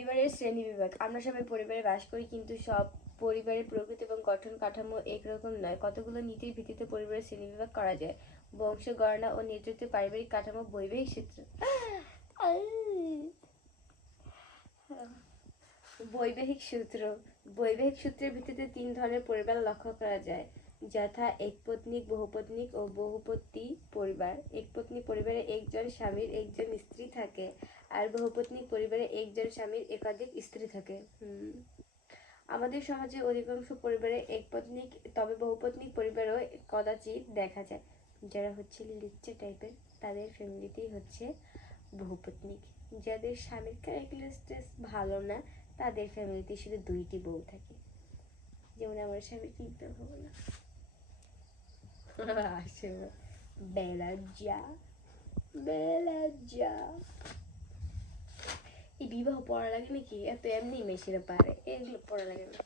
পরিবারের শ্রেণীবিভাগ। আমরা সবাই পরিবারে বাস করি, কিন্তু সব পরিবারের প্রকৃতি এবং গঠন কাঠামো একরকম নয়। কতগুলো নীতির ভিত্তিতে পরিবারের শ্রেণীবিভাগ করা যায়। বংশ গণনা ও নেতৃত্বে পারিবারিক কাঠামো, বৈবাহিক সূত্র। বৈবাহিক সূত্র। বৈবাহিক সূত্রের ভিত্তিতে 3 ধরনের পরিবার লক্ষ্য করা যায়, যথা একপত্নিক, বহুপত্নিক ও বহুপতি পরিবার। একপত্নী পরিবারে একজন স্বামীর একজন স্ত্রী থাকে, আর বহুপত্নিক পরিবারে একজন স্বামীর একাধিক স্ত্রী থাকে। আমাদের সমাজে অধিকাংশ পরিবারে একপত্নিক, তবে বহুপত্নিক পরিবারও কদাচিৎ দেখা যায়। যারা হচ্ছে লিচ্চা টাইপের, তাদের ফ্যামিলিতেই হচ্ছে বহুপত্নিক। যাদের স্বামীর ক্যারেক্টারিস্টিক্স ভালো না, তাদের ফ্যামিলিতে শুধু 2টি বউ থাকে। যেমন আমার স্বামীর কিন্তু ভালো না। আসলে বেলজ্জা বেলজ্জা। এই বিবাহ পড়া লাগে নাকি? এত এমনি মেশিনে পারে, এগুলো পড়া লাগে না।